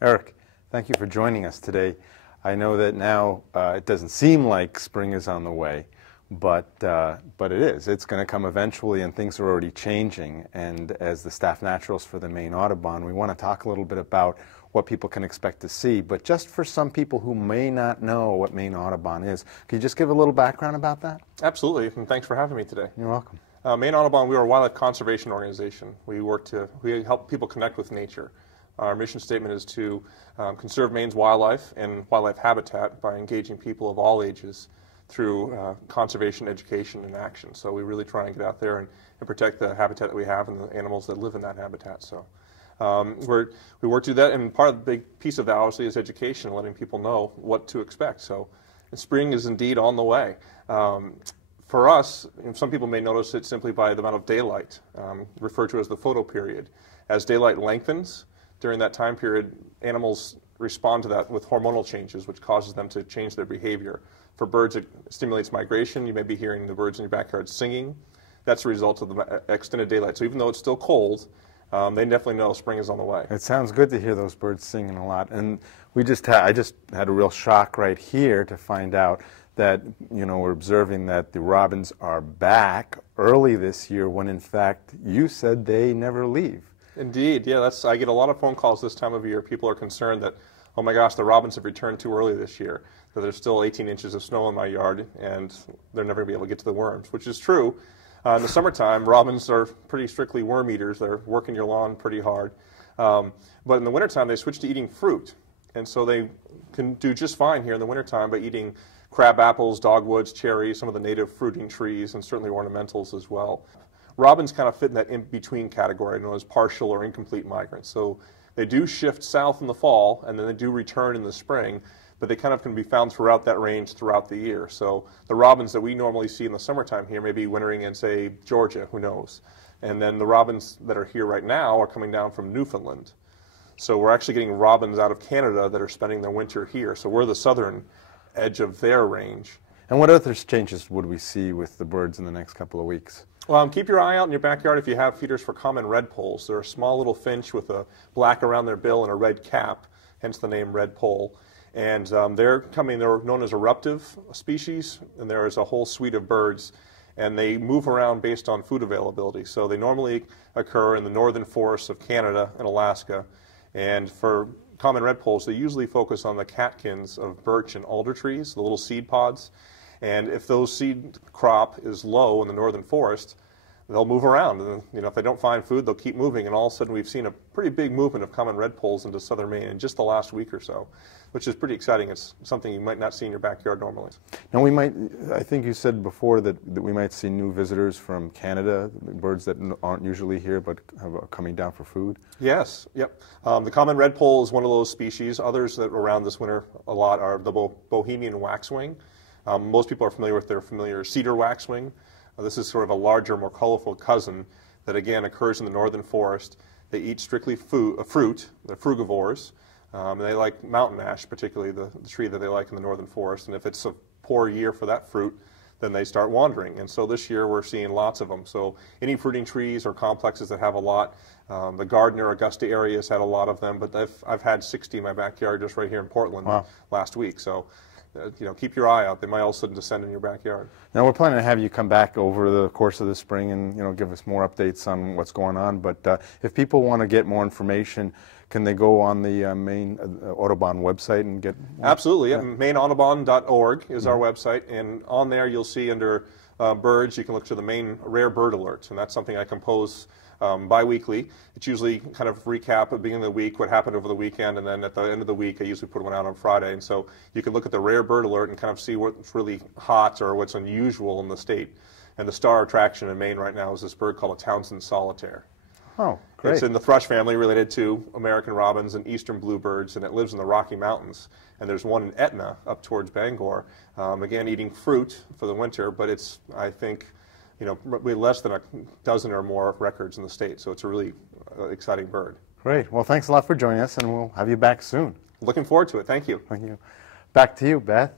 Eric, thank you for joining us today. I know that now it doesn't seem like spring is on the way, but it is. It's going to come eventually, and things are already changing. And as the staff naturalist for the Maine Audubon, we want to talk a little bit about what people can expect to see. But just for some people who may not know what Maine Audubon is, can you just give a little background about that? Absolutely, and thanks for having me today. You're welcome. Maine Audubon, we are a wildlife conservation organization. We help people connect with nature. Our mission statement is to conserve Maine's wildlife and wildlife habitat by engaging people of all ages through conservation, education, and action. So we really try and get out there and protect the habitat that we have and the animals that live in that habitat. So we work to do that, and part of the big piece of that obviously is education, letting people know what to expect. So spring is indeed on the way. For us, some people may notice it simply by the amount of daylight, referred to as the photo period. As daylight lengthens, during that time period, animals respond to that with hormonal changes, which causes them to change their behavior. For birds, it stimulates migration. You may be hearing the birds in your backyard singing. That's a result of the extended daylight. So even though it's still cold, they definitely know spring is on the way. It sounds good to hear those birds singing a lot. And I just had a real shock right here to find out that, we're observing that the robins are back early this year when, in fact, you said they never leave. Indeed, yeah. I get a lot of phone calls this time of year. People are concerned that, oh my gosh, the robins have returned too early this year, that there's still 18 inches of snow in my yard, and they're never going to be able to get to the worms, which is true. In the summertime, robins are pretty strictly worm eaters. They're working your lawn pretty hard. But in the wintertime, they switch to eating fruit. And so they can do just fine here in the wintertime by eating crab apples, dogwoods, cherries, some of the native fruiting trees, and certainly ornamentals as well. Robins kind of fit in that in-between category known as partial or incomplete migrants. So they do shift south in the fall, and then they do return in the spring, but they kind of can be found throughout that range throughout the year. So the robins that we normally see in the summertime here may be wintering in, say, Georgia, who knows. And then the robins that are here right now are coming down from Newfoundland. So we're actually getting robins out of Canada that are spending their winter here. So we're the southern edge of their range. And what other changes would we see with the birds in the next couple of weeks? Well, keep your eye out in your backyard if you have feeders for common redpolls. They're a small little finch with a black around their bill and a red cap, hence the name redpoll. And they're known as eruptive species, and there is a whole suite of birds, and they move around based on food availability. So they normally occur in the northern forests of Canada and Alaska, and for common redpolls, they usually focus on the catkins of birch and alder trees, the little seed pods. And if those seed crop is low in the northern forest, they'll move around. And if they don't find food, they'll keep moving. And all of a sudden, we've seen a pretty big movement of common redpolls into southern Maine in just the last week or so, which is pretty exciting. It's something you might not see in your backyard normally. Now, I think you said before that we might see new visitors from Canada, birds that aren't usually here but are coming down for food. Yes, yep. The common redpoll is one of those species. Others that are around this winter a lot are the Bohemian Waxwing. Most people are familiar with their familiar cedar waxwing. This is sort of a larger, more colorful cousin that, again, occurs in the northern forest. They eat strictly fruit. They're frugivores. And they like mountain ash, particularly the tree that they like in the northern forest. And if it's a poor year for that fruit, then they start wandering. And so this year we're seeing lots of them. So any fruiting trees or complexes that have a lot, the Gardner, Augusta area has had a lot of them, but I've had 60 in my backyard just right here in Portland last week. So keep your eye out. They might all of a sudden descend in your backyard. Now, we're planning to have you come back over the course of the spring and give us more updates on what's going on. But if people want to get more information, can they go on the Maine Audubon website and get more? Absolutely. Yeah. MaineAudubon.org is our website, and on there you'll see under birds, you can look to the Maine Rare Bird Alerts, and that's something I compose bi-weekly. It's usually kind of recap at the beginning of the week, what happened over the weekend, and then at the end of the week I usually put one out on Friday. And so you can look at the Rare Bird Alert and kind of see what's really hot or what's unusual in the state. And the star attraction in Maine right now is this bird called a Townsend solitaire. Oh, great. It's in the thrush family, related to American robins and eastern bluebirds, and it lives in the Rocky Mountains. And there's one in Etna up towards Bangor, again eating fruit for the winter, but it's, I think, less than a dozen or more records in the state. So it's a really exciting bird. Great. Well, thanks a lot for joining us, and we'll have you back soon. Looking forward to it. Thank you. Thank you. Back to you, Beth.